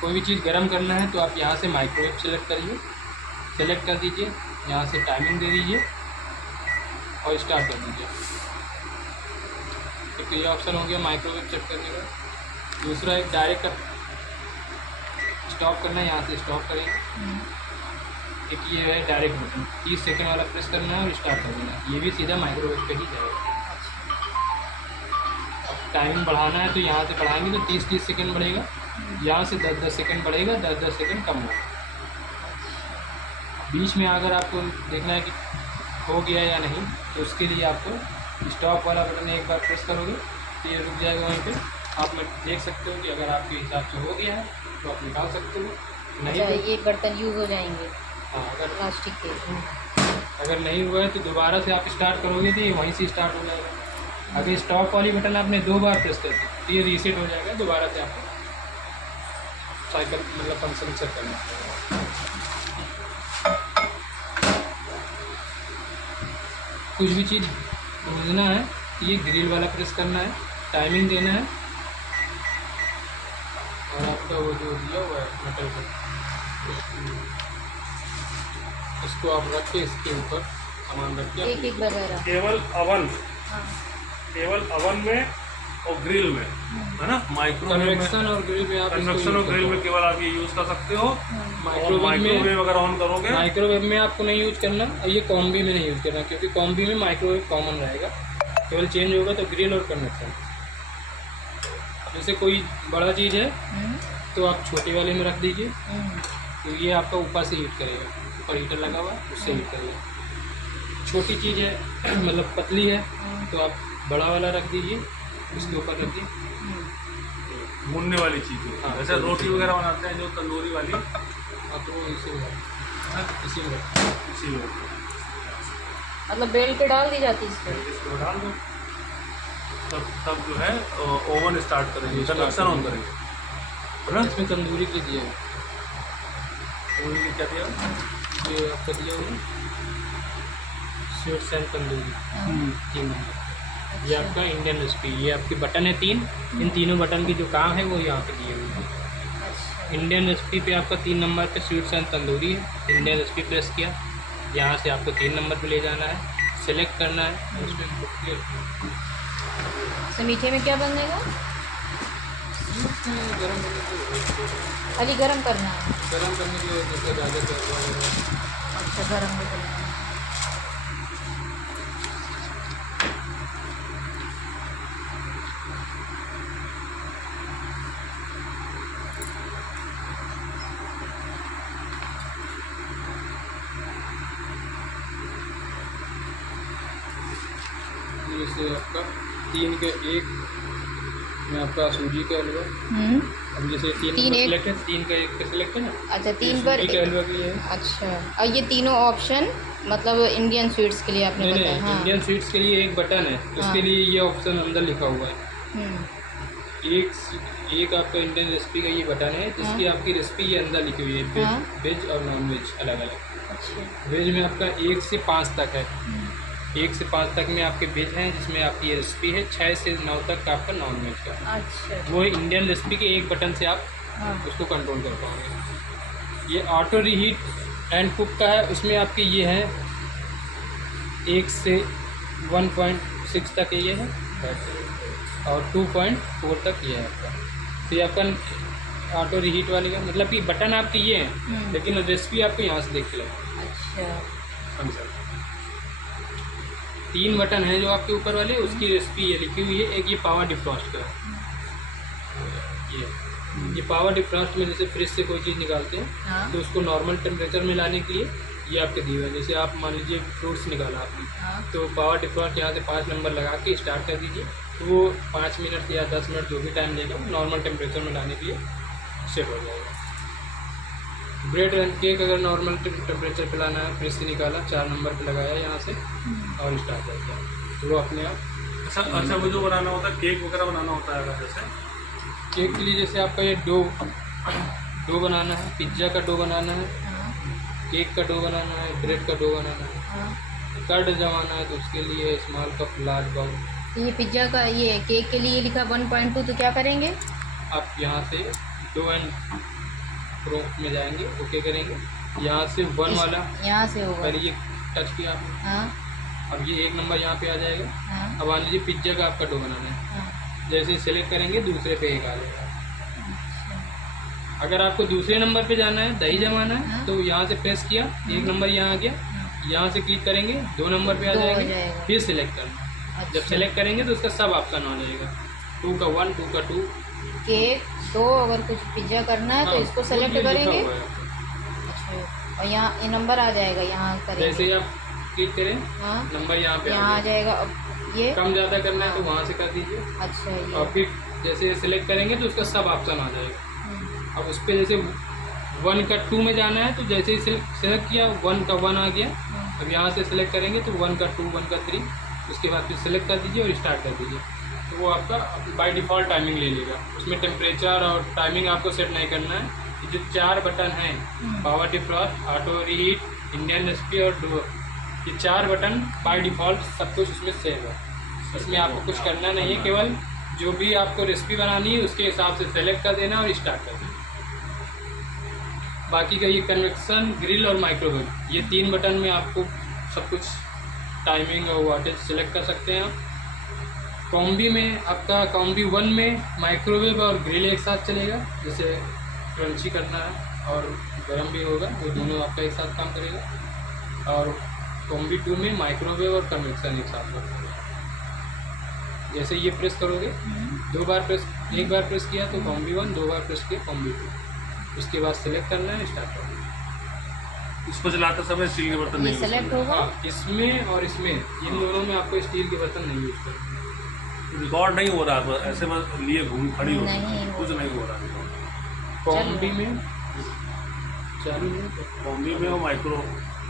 कोई भी चीज़ गर्म करना है तो आप यहाँ से माइक्रोवेव सेलेक्ट करिए, सेलेक्ट कर दीजिए, यहाँ से टाइमिंग दे दीजिए और स्टार्ट कर दीजिए। एक तो ये ऑप्शन हो गया माइक्रोवेव सेट करने का। दूसरा एक डायरेक्ट स्टॉप करना है, यहाँ से स्टॉप करेंगे। एक ये है डायरेक्ट बटन, 30 सेकंड वाला प्रेस करना है और स्टार्ट कर देना है, ये भी सीधा माइक्रोवेव पे ही जाएगा। अब टाइमिंग बढ़ाना है तो यहाँ से बढ़ाएंगे तो 30-30 सेकंड बढ़ेगा, यहाँ से 10-10 सेकंड बढ़ेगा, 10-10 सेकंड कम होगा। बीच में अगर आपको देखना है कि हो गया या नहीं तो उसके लिए आपको स्टॉप वाला बटन एक बार प्रेस करोगे तो ये रुक जाएगा वहीं पे। आप देख सकते हो कि अगर आपके हिसाब से हो गया है तो आप निकाल सकते हो, नहीं अच्छा, तो ये बर्तन यूज़ हो जाएंगे हाँ, अगर प्लास्टिक के। अगर नहीं हुआ है तो दोबारा से आप स्टार्ट करोगे तो ये वहीं से स्टार्ट हो जाएगा। अगर स्टॉप वाली बटन आपने 2 बार प्रेस कर दी तो ये रीसेट हो जाएगा, दोबारा से आपको साइकिल मतलब फंक्शन सेट करना पड़ेगा। कुछ भी चीज़ भूनना है तो ये ग्रिल वाला प्रेस करना है, टाइमिंग देना है और आपका वो जो दिया हुआ है मेटल का इसको आप रख के इसके ऊपर सामान रख के एक वगैरह। केवल अवन, हाँ। केवल अवन में और ग्रिल में, है ना। माइक्रोवेव में, कन्वेक्शन और ग्रिल में आप कन्वेक्शन और ग्रिल में केवल आप ये यूज़ कर सकते हो। और माइक्रोवेव अगर ऑन करोगे, माइक्रोवेव में आपको नहीं यूज़ करना और ये कॉम्बी में नहीं यूज़ करना, क्योंकि कॉम्बी में माइक्रोवेव कॉमन रहेगा, केवल चेंज होगा तो ग्रिल और कन्वेक्शन। जैसे कोई बड़ा चीज़ है तो आप छोटे वाले में रख दीजिए, तो ये आपका ऊपर से हीट करेगा, ऊपर हीटर लगा हुआ है उससे हीट करेगा। छोटी चीज़ है मतलब पतली है तो आप बड़ा वाला रख दीजिए, उसके ऊपर रख दिए। भूनने वाली चीज़ है। हाँ, जैसे रोटी वगैरह बनाते हैं जो तंदूरी वाली, हाँ तो वो इसी में इसी में मतलब बेल पे डाल दी जाती है इस पर। इसको डाल दो, तब जो है ओवन स्टार्ट करेंगे, कन्वेक्शन ऑन करेंगे, है ना। इसमें तंदूरी के दिया है, तंदूरी क्या दिया? ये आपका दिया हुआ स्वीट्स एंड तंदूरी 3 नंबर। ये आपका इंडियन रेसिपी, ये आपकी बटन है 3, इन तीनों बटन की जो काम है वो यहाँ पे दिए हुए हैं। इंडियन रेसिपी पे आपका 3 नंबर पे स्वीट्स एंड तंदूरी है, इंडियन रेसिपी प्रेस किया, यहाँ से आपको 3 नंबर पे ले जाना है, सेलेक्ट करना है और उसमें तो मीठे में क्या बनेगा? गरम करने के खाली गरम करना है। गरम करने के लिए जैसे गाजर का हलवा वगैरह। अच्छा, गरम भी करना है। जैसे आपका 3 के 1 में आपका सूजी का हलवा, अब जैसे 3 तीन नंबर एक। सेलेक्ट है, 3 का 1 पे सेलेक्ट है ना, अच्छा, ये 3 पर सूजी के हलवा के लिए है। अच्छा, और ये तीनों ऑप्शन मतलब इंडियन स्वीट्स के लिए आपने नहीं बताया। नहीं, हाँ। इंडियन स्वीट्स के लिए एक बटन है, हाँ। उसके लिए ये ऑप्शन अंदर लिखा हुआ है। हम्म। एक आपका इंडियन रेसिपी का ये बटन है जिसकी आपकी रेसिपी ये अंदर लिखी हुई है, हाँ। वेज और नॉन वेज अलग अलग। अच्छा। वेज में आपका 1 से 5 तक है, 1 से 5 तक में आपके वेज हैं जिसमें आपकी ये रेसिपी है, 6 से 9 तक का आपका नॉन वेज का है। अच्छा। वो इंडियन रेसिपी के एक बटन से आप हाँ। उसको कंट्रोल कर पाओगे। ये ऑटो रीहीट एंड कुक का है, उसमें आपके ये है 1 से 1.6 तक ये है और 2.4 तक ये है आपका। तो ये आपका ऑटो रीहीट वाले का मतलब कि बटन आपके ये हैं, लेकिन रेसिपी आपको यहाँ से देख के लगे। अच्छा। 3 बटन हैं जो आपके ऊपर वाले, उसकी रेसिपी ये लिखी हुई है। एक ये पावर डिफ्रॉस्ट का है, ये पावर डिफ्रॉस्ट में जैसे फ्रिज से कोई चीज़ निकालते हैं हाँ। तो उसको नॉर्मल टेम्परेचर में लाने के लिए ये आपके दिए हुए हैं। जैसे आप मान लीजिए फ्रूट्स निकाला आपने, हाँ। तो पावर डिफ्रॉस्ट यहाँ से 5 नंबर लगा के स्टार्ट कर दीजिए, तो वो 5 मिनट या 10 मिनट जो भी टाइम लेगा वो नॉर्मल टेम्परेचर में लाने के लिए सेट हो जाएगा। ब्रेड एंड केक अगर नॉर्मल टेम्परेचर पे लाना है, फ्रिज से निकाला 4 नंबर पे लगाया यहाँ से और स्टार्ट कर दिया, तो वो अपने आप। अच्छा, वो जो बनाना होता है, केक वगैरह बनाना होता है जैसे केक के लिए जैसे आपका ये डो बनाना है, पिज्ज़ा का डो बनाना है, केक का डो बनाना है, ब्रेड का डो बनाना है, कर्ड जमाना है तो उसके लिए स्मॉल कप लार्ज बाउल। ये पिज्ज़ा का ये केक के लिए लिखा 1.2, तो क्या करेंगे? आप यहाँ से डो एंड प्रो में जाएंगे, ओके करेंगे। यहाँ से 1 वाला यहाँ से होगा। पहले ये टच किया आपने, हाँ अब ये 1 नंबर यहाँ पे आ जाएगा। हाँ अब मान लीजिए पिज्ज़ा का आपका डो बनाना है, हाँ। जैसे ही सेलेक्ट करेंगे दूसरे पे 1 आ जाएगा। अच्छा। अगर आपको दूसरे नंबर पे जाना है, दही जमाना है, हाँ। तो यहाँ से प्रेस किया, 1 नंबर यहाँ आ गया, हाँ। यहाँ से क्लिक करेंगे 2 नंबर पे आ 2 हो जाएंगे, जाएगा। फिर सिलेक्ट करना। जब अच्छा। सेलेक्ट करेंगे तो उसका सब ऑप्शन आ जाएगा, 2 का 1, 2 का 2। केक तो अगर कुछ पिज्ज़ा करना है तो इसको सेलेक्ट करेंगे। अच्छा, और यहाँ ये नंबर आ जाएगा, यहाँ करेंगे। जैसे ही आप क्लिक करें, हाँ नंबर यहाँ पे यहाँ आ जाएगा। अब ये कम ज़्यादा करना है तो वहाँ से कर दीजिए, अच्छा ये और फिर जैसे सेलेक्ट करेंगे तो उसका सब ऑप्शन आ जाएगा। हम्म, अब उस पर जैसे 1 का 2 में जाना है, तो जैसे ही सेलेक्ट किया 1 का 1 आ गया। अब यहाँ से सेलेक्ट करेंगे तो 1 का 2, 1 का 3, उसके बाद फिर सेलेक्ट कर दीजिए और स्टार्ट कर दीजिए, तो वो आपका बाय डिफ़ॉल्ट टाइमिंग ले लेगा। उसमें टेम्परेचर और टाइमिंग आपको सेट नहीं करना है। ये जो 4 बटन हैं, power defrost, auto reheat, Indian recipe और डो, ये 4 बटन बाय डिफ़ॉल्ट सब कुछ उसमें सेव है। इसमें आपको कुछ करना नहीं है, केवल जो भी आपको रेसिपी बनानी है उसके हिसाब से सेलेक्ट कर देना और स्टार्ट कर देना। बाकी का ये कन्वेक्शन, ग्रिल और माइक्रोवेव, ये 3 बटन में आपको सब कुछ टाइमिंग और वाटेज सेलेक्ट कर सकते हैं आप। कॉम्बी में आपका कॉम्बी 1 में माइक्रोवेव और ग्रिल एक साथ चलेगा, जैसे क्रंची करना है और गर्म भी होगा, वो दोनों आपका एक साथ काम करेगा। और कॉम्बी 2 में माइक्रोवेव और कन्वेक्शन एक साथ वर्क करेगा। जैसे ये प्रेस करोगे, 2 बार प्रेस, 1 बार प्रेस किया तो कॉम्बी 1, 2 बार प्रेस किया कॉम्बी 2, उसके बाद सेलेक्ट करना है, स्टार्ट करना है। इसको चलाते समय स्टील के बर्तन ये नहीं सेलेक्ट होगा। हाँ, इसमें और इसमें, इन दोनों में आपको स्टील के बर्तन नहीं यूज करना। रिकॉर्ड नहीं हो रहा, बस ऐसे बस लिए घूम खड़ी हो नहीं कुछ नहीं हो रहा। कॉम्बी में चालू है, कॉम्बी में और माइक्रो,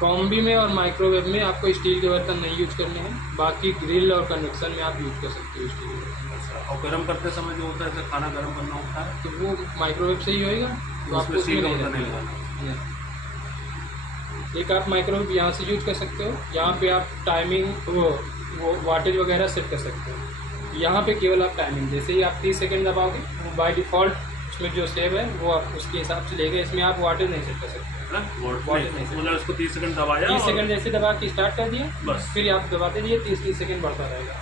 कॉम्बी में और माइक्रोवेव में आपको स्टील के बर्तन नहीं यूज करने हैं। बाकी ग्रिल और कन्वेक्शन में आप यूज कर सकते हो स्टील के बर्तन। और गर्म करते समय जो होता है, जैसे खाना गर्म करना होता है, तो वो माइक्रोवेव से ही होएगा, तो आपको उसमें स्टील का उसमें बर्तन नहीं लगाना लगाना। है। एक आप माइक्रोवेव यहाँ से यूज कर सकते हो, यहाँ पे आप टाइमिंग वो वाटेज वगैरह सेट कर सकते हो। यहाँ पे केवल आप टाइमिंग, जैसे ही आप 30 सेकंड दबाओगे, वो बाय डिफ़ॉल्ट उसमें जो सेव है वो आप उसके हिसाब से लेगा। इसमें आप वाटेज नहीं सेट कर सकते। मतलब इसको 30 सेकंड दबाया, 30 सेकंड जैसे दबा के स्टार्ट कर दिया, बस। फिर आप दबाते रहिए, 30 सेकंड बढ़ता रहेगा।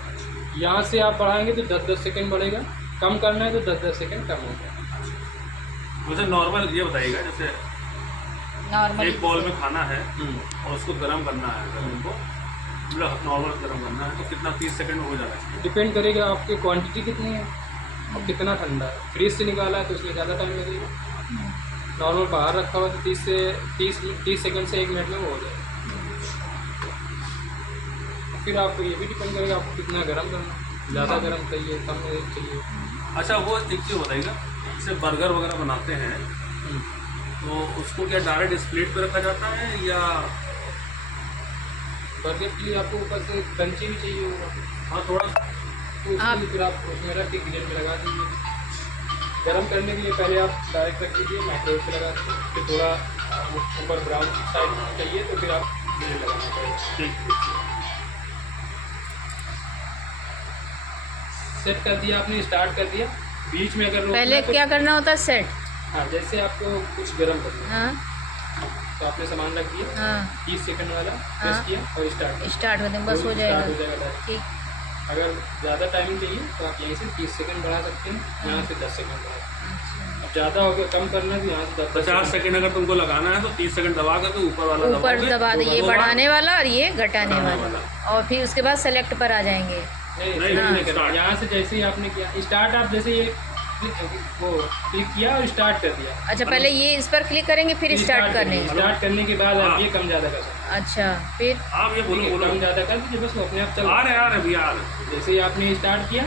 यहाँ से आप बढ़ाएंगे तो 10-10 सेकंड बढ़ेगा, कम करना है तो 10-10 सेकंड कम होगा। मुझे नॉर्मल ये बताइएगा, जैसे नॉर्मल एक बॉल में खाना है और उसको गर्म करना है, गर्म को मतलब नॉर्मल गर्म करना है, तो कितना 30 सेकंड में हो जाना चाहिए? डिपेंड करेगा आपकी क्वांटिटी कितनी है और कितना ठंडा है। फ्रीज से निकाला है तो उसमें ज़्यादा टाइम लगेगा, नॉर्मल बाहर रखा हुआ तो 30 सेकंड से 1 मिनट में वो हो जाएगा। फिर आपको ये भी डिपेंड करेगा आपको कितना गर्म करना है, ज़्यादा गर्म चाहिए, कम चाहिए। अच्छा, वो एक चीज़ बताइएगा, जैसे बर्गर वगैरह बनाते हैं तो उसको क्या डायरेक्ट इस प्लेट पे रखा जाता है, या बर्गर के लिए आपको ऊपर से क्रंची भी चाहिए होगा, हाँ थोड़ा, तो उसके लिए फिर आप उसमें रख के ग्रिल में लगा दीजिए। गर्म करने के लिए पहले आप डायरेक्ट रख दीजिए, माइक्रोवेव पे लगा दीजिए, फिर थोड़ा ऊपर ब्राउन साइड चाहिए तो फिर आप ग्रिल लगाना पड़ेगा। ठीक। सेट कर दिया आपने, स्टार्ट कर दिया, बीच में अगर रोकना पहले है तो, क्या करना होता है? सेट। हाँ, जैसे आपको कुछ गर्म करना है हाँ तो आपने सामान रख दिया, हाँ 30 सेकंड वाला प्रेस हाँ। किया और स्टार्ट स्टार्ट होते बस हो स्टार्ट हो जाएगा। जाएगा direct। ठीक। अगर ज़्यादा टाइमिंग चाहिए तो आप यहीं से 30 सेकंड बढ़ा सकते हैं, यहाँ से 10 सेकंड बढ़ा सकते अच्छा। हैं। अब ज़्यादा हो गया, कम करना है तो यहाँ से 50 सेकंड अगर तुमको लगाना है तो 30 सेकंड दबा करके ऊपर वाला ऊपर दबाओगे, दबा दे, ये दो बार। बढ़ाने वाला और ये घटाने घटाने वाला, वाला। और फिर उसके बाद सेलेक्ट पर आ जाएंगे। नहीं, नहीं, नहीं start। करना। यहाँ से जैसे ही आपने किया स्टार्ट, आप जैसे ये वो क्लिक किया और स्टार्ट कर दिया। अच्छा, पहले ये इस पर क्लिक करेंगे फिर स्टार्ट करने। स्टार्ट करने के बाद आप हाँ। ये कम ज़्यादा कर सकते अच्छा, फिर आप ये हैं, बोलो ठीक है, बोलो, कम ज़्यादा कर दीजिए, बस वो अपने आप चल आ रहे भैया आ रहे, जैसे ही आपने स्टार्ट किया,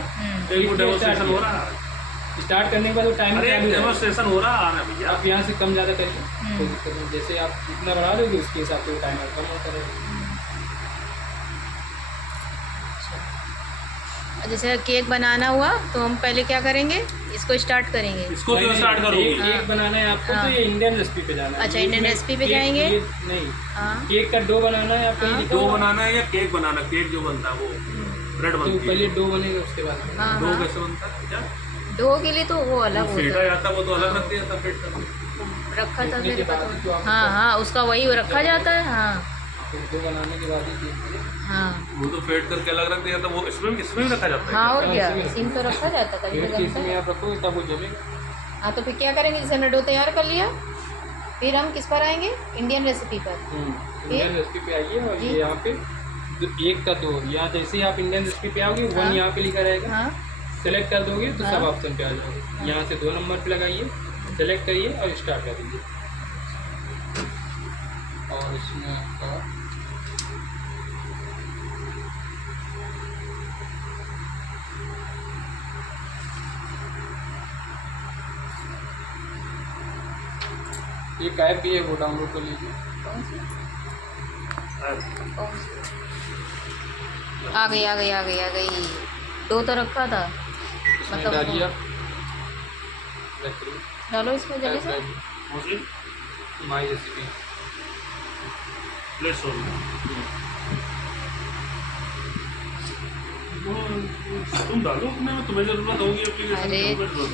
तो ये डेमोस्ट्रेशन हो रहा है। स्टार्ट करने के बाद वो टाइम अरे चालू है। डेमोस्ट्रेशन हो रहा है भैया। आप यहाँ से कम ज़्यादा करिए, कोई दिक्कत नहीं। जैसे आप जितना बढ़ा दोगे उसके हिसाब से टाइमर कम होता रहेगा। जैसे केक बनाना हुआ तो हम पहले क्या करेंगे? इसको स्टार्ट करेंगे। इसको क्यों नहीं, स्टार्ट करोगे? केक बनाना है आपको हाँ। तो ये इंडियन रेसिपी पे जाना है। अच्छा, ये इंडियन इसमें रेसिपी पे केक जाएंगे? नहीं, हाँ केक का डो बनाना है आपको, हाँ। ये लिखा डो हुआ है। बनाना है या केक बनाना? केक जो बनता है वो ब्रेड तो बनती पहले है, डो बनेगा उसके बाद हाँ डो हाँ। कैसे बनता है? क्या डो के लिए तो वो अलग होता फेटा है, जाता है वो तो अलग रख दिया था फेट कर। रखा था फेटने मेरे के बाद ही पास। तो आप हाँ हाँ, उसका वही रखा जाता है। हाँ फिर डो बनाने के बाद ही कीजिए। हाँ वो तो फेट करके अलग रख दिया था, वो इसमें भी रखा जाता है। हाँ, और क्या, इसमें इसी में तो रखा जाता है, तभी फिर तो कि जमता इसमें है। आप रखोगे तब वो जमेगा। हाँ, तो फिर क्या करेंगे, जैसे हमने डो तैयार कर लिया, फिर हम किस पर आएंगे, इंडियन रेसिपी पर। इंडियन रेसिपी पे आइए और जी। ये यहाँ पे एक का 2, यहाँ जैसे ही आप इंडियन रेसिपी पे आओगे 1 हाँ। यहाँ पे लिखा रहेगा। हाँ सेलेक्ट कर दोगे तो हाँ। सब ऑप्शन पे आ जाओगे। यहाँ से 2 नंबर पे लगाइए, सेलेक्ट करिए और स्टार्ट कर दीजिए। और इसमें आपका एक ऐप भी है, वो डाउनलोड कर लीजिए। कौन सी? कौन सी? आ गई आ गई आ गई आ गई। डो तो रखा था, इसमें मतलब डालिए आप डालो इसमें जल्दी से। मुझे माई रेसिपी। प्ले स्टोर में तुम डालो, तुम्हें जरूरत होगी अरे एप्लीकेशन।